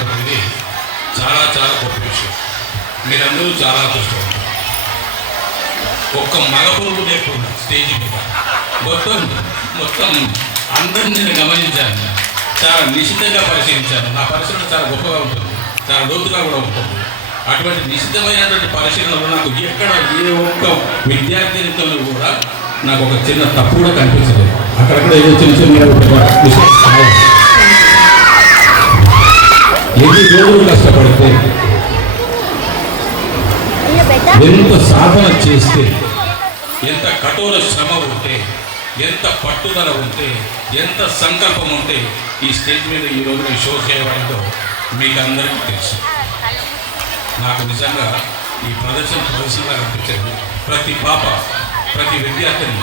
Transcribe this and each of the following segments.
చేయడం అనేది చాలా చాలా గొప్ప విషయం. మీరందరూ చాలా అదృష్టం. ఒక్క మగ పురుగు లేకుండా స్టేజ్ మీద మొత్తం అందరినీ నేను గమనించాను. చాలా నిశ్చితంగా పరిశీలించాను. నా పరిశీలన చాలా గొప్పగా ఉంటుంది, చాలా లోతుగా కూడా ఉంటుంది. అటువంటి నిశ్చితమైనటువంటి పరిశీలనలో నాకు ఎక్కడ ఏ ఒక్క విద్యార్థినితో కూడా నాకు ఒక చిన్న తప్పు కూడా కనిపించలేదు. అక్కడక్కడ ఏదో చిన్న చిన్న ఎన్ని రోజులు కష్టపడితే, ఎంత సాధన చేస్తే, ఎంత కఠోర శ్రమ ఉంటే, ఎంత పట్టుదల ఉంటే, ఎంత సంకల్పం ఉంటే ఈ స్టేజ్ మీద ఈరోజు ఈ షో చేయడంలో మీకు అందరికీ తెలుసు. నాకు నిజంగా ఈ ప్రదర్శనగా అనిపించింది. ప్రతి పాప, ప్రతి విద్యార్థిని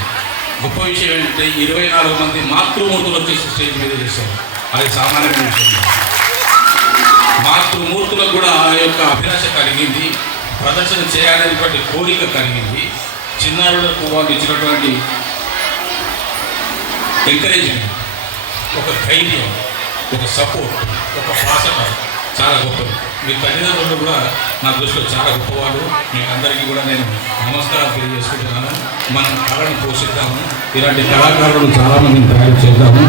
గొప్ప విషయం ఏంటంటే 24 మంది మాతృమూర్తులు వచ్చేసి స్టేజ్ మీద చేశారు. అది సామాన్యమైన విషయం. మాతృమూర్తులకు కూడా ఆ యొక్క అభిలాష కలిగింది, ప్రదర్శన చేయాలనేటువంటి కోరిక కలిగింది. చిన్నారులకు వాళ్ళు ఇచ్చినటువంటి ఎంకరేజ్మెంట్, ఒక ధైర్యం, ఒక సపోర్ట్, ఒక భాషట చాలా గొప్పది. మీ తల్లిదండ్రులు కూడా నా దృష్టిలో చాలా గొప్పవాళ్ళు. మీకు అందరికీ కూడా నేను నమస్కారాలు తెలియజేసుకుంటున్నాను. మనం కళను పోషిద్దాము, ఇలాంటి కళాకారులను చాలామందిని తయారు చేద్దాము.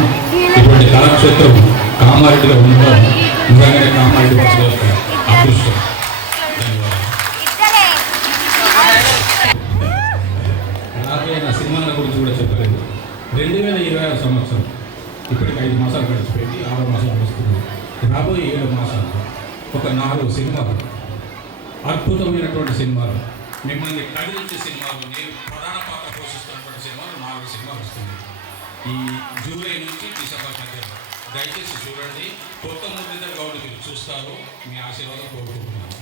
ఇటువంటి కళాక్షేత్రం కామారెడ్డిలో ఉండడం నిజంగానే కామారెడ్డి వాసుల యొక్క అదృష్టం. అలాగే నా సినిమాల గురించి కూడా చెప్పలేదు. 2026 సంవత్సరం ఇప్పటికి 5 మాసాలు గడిచిపోయింది, 6 మాసాలు వస్తుంది. రాబోయే 7 మాసాలు ఒక 4 సినిమాలు, అద్భుతమైనటువంటి సినిమాలు, మిమ్మల్ని కదిలించే సినిమాలు, నేను ప్రధాన పాత్ర పోషిస్తున్నటువంటి సినిమాలు 4 సినిమాలు వస్తుంది ఈ జూలై నుంచి డిసెంబర్ మధ్యలో. దయచేసి చూడండి. కొత్త మురళీధర్ గౌడ్కి చూస్తారు. మీ ఆశీర్వాదం కోరుకుంటున్నాను.